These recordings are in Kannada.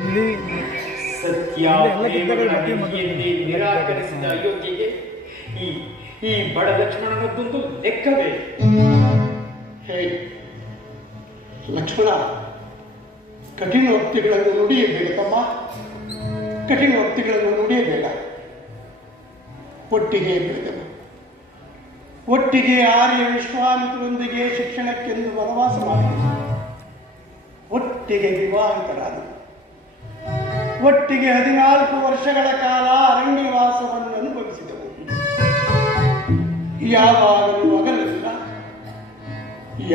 ಇಲ್ಲಿ ಸತ್ಯ ನಿರಾಕರಿಸಿದ ಅಯೋಗ್ಯಗೆ ಈ ಈ ಬಡ ಲಕ್ಷ್ಮಣನದ್ದೊಂದು ಲೆಕ್ಕವೇ? ಹೇ ಲಕ್ಷ್ಮಣ, ಕಠಿಣ ವಕ್ತಿಗಳನ್ನು ನುಡಿಯಬೇಡ ತಮ್ಮ, ಕಠಿಣ ವಕ್ತಿಗಳನ್ನು ನುಡಿಯಬೇಡ. ಒಟ್ಟಿಗೆ ಬೆಳೆದವು, ಒಟ್ಟಿಗೆ ಆರ್ಯ ವಿಶ್ವಾಮಿತ್ರರೊಂದಿಗೆ ಶಿಕ್ಷಣಕ್ಕೆಂದು ವನವಾಸ ಮಾಡಿದೆವು, ಒಟ್ಟಿಗೆ ವಿವಾಹಿತರಾದವು, ಒಟ್ಟಿಗೆ 14 ವರ್ಷಗಳ ಕಾಲ ಅರಣ್ಯವಾಸವನ್ನು ಅನುಭವಿಸಿದವು. ಯಾವಾಗಲೂ ಅಗಲಿಲ್ಲ,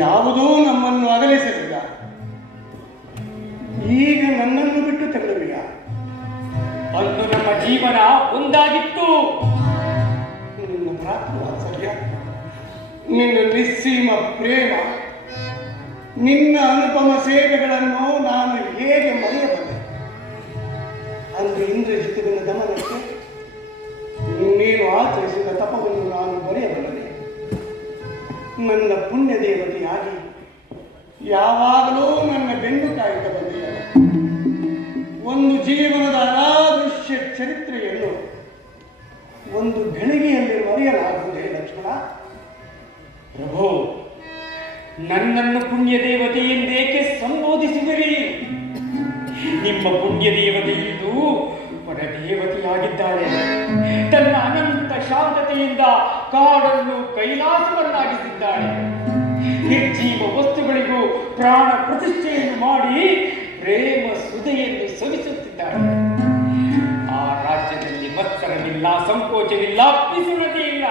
ಯಾವುದೂ ನಮ್ಮನ್ನು ಅಗಲಿಸಲಿಲ್ಲ. ಈಗ ನನ್ನನ್ನು ಬಿಟ್ಟು ತೆರಳುವಿಯಾ? ಅಂದು ನಮ್ಮ ಜೀವನ ಒಂದಾಗಿತ್ತು. ನಿನ್ನ ಪ್ರಾರ್ಥನಾ ವಾತ್ಸಲ್ಯ, ನಿನ್ನ ನಿಸ್ಸೀಮ ಪ್ರೇಮ, ನಿನ್ನ ಅನುಪಮ ಸೇವೆಗಳನ್ನು ನಾನು ಹೇಗೆ ಮರೆಯಬಲ್ಲೆ? ಅಂದ್ರೆ ಇಂದ್ರಜಿತುವಿನ ದಮನಕ್ಕೆ ನೀನು ಆಚರಿಸಿದ ತಪವನ್ನು ನಾನು ಬರೆಯಬಲ್ಲನೆ. ನನ್ನ ಪುಣ್ಯ ದೇವತೆಯಾಗಿ ಯಾವಾಗಲೂ ನನ್ನ ಬೆನ್ನು ಕಾಯುತ್ತ ಬಂದಿಲ್ಲ. ಒಂದು ಜೀವನದ ಅನಾದೃಶ್ಯ ಚರಿತ್ರೆಯನ್ನು ಒಂದು ಗಳಿಗೆಯಲ್ಲಿ ಮರೆಯಲಾಗುವುದೇ ಲಕ್ಷ್ಮಣ? ಪ್ರಭು, ನನ್ನನ್ನು ಪುಣ್ಯ ದೇವತೆ ಎಂದೇಕೆ ಸಂಬೋಧಿಸಿದಿರಿ? ನಿಮ್ಮ ಪುಣ್ಯ ದೇವತೆ ಇಂದು ಪರದೇವತೆಯಾಗಿದ್ದಾಳೆ. ತನ್ನ ಅನಂತ ಶಾಂತತೆಯಿಂದ ಕಾಡನ್ನು ಕೈಲಾಸವನ್ನಾಗಿಸಿದ್ದಾಳೆ. ನಿರ್ಜೀವ ವಸ್ತುಗಳಿಗೂ ಪ್ರಾಣ ಪ್ರತಿಷ್ಠೆಯನ್ನು ಮಾಡಿ ಪ್ರೇಮ ಸುಧೆಯನ್ನು ಸವಿಸುತ್ತಿದ್ದಾಳೆ. ಆ ರಾಜ್ಯದಲ್ಲಿ ಮತ್ಸರವಿಲ್ಲ, ಸಂಕೋಚವಿಲ್ಲ, ಪಿಸುನತೆ ಇಲ್ಲ.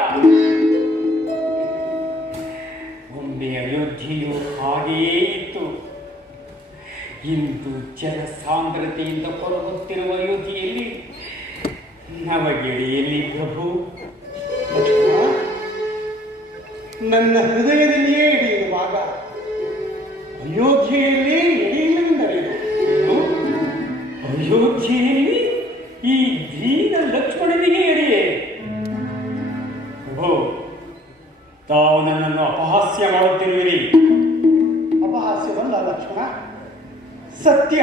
ಒಮ್ಮೆ ಅಯೋಧ್ಯೆಯು ಹಾಗೆಯೇ ಇತ್ತು. ಇಂದು ಜನಸಾಂದ್ರತೆಯಿಂದ ಕೊರಗುತ್ತಿರುವ ಅಯೋಧ್ಯೆಯಲ್ಲಿ ನವಗೆಳೆಯಲ್ಲಿ ಪ್ರಭು. ನನ್ನ ಹೃದಯದಲ್ಲಿಯೇ ಹಿಡಿಯುವಾಗ ಅಯೋಧ್ಯೆಯಲ್ಲಿ ಎಡೆಯಿಲ್ಲವೆಂದರೇನು? ಅಯೋಧ್ಯೆಯಲ್ಲಿ ಈ ದೀನ ಲಕ್ಷ್ಮಣನಿಗೆ ಎಡೆಯೇ? ಪ್ರಭು, ತಾವು ನನ್ನನ್ನು ಅಪಹಾಸ್ಯ ಮಾಡುತ್ತಿರುವಿರಿ. ಅಪಹಾಸ್ಯವಲ್ಲ ಲಕ್ಷ್ಮಣ, ಸತ್ಯ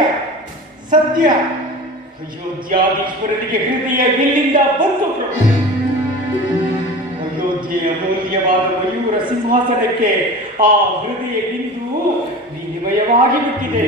ಸತ್ಯ. ಅಯೋಧ್ಯಾಧೀಶ್ವರನಿಗೆ ಹೃದಯ ಎಲ್ಲಿಂದ ಬಂತು ಪ್ರಭು? ಅಯೋಧ್ಯೆಯ ಅಮೂಲ್ಯವಾದ ಮಯೂರ ಸಿಂಹಾಸನಕ್ಕೆ ಆ ಹೃದಯ ಬಿಂದು ವಿನಿಮಯವಾಗಿ ಬಿಟ್ಟಿದೆ.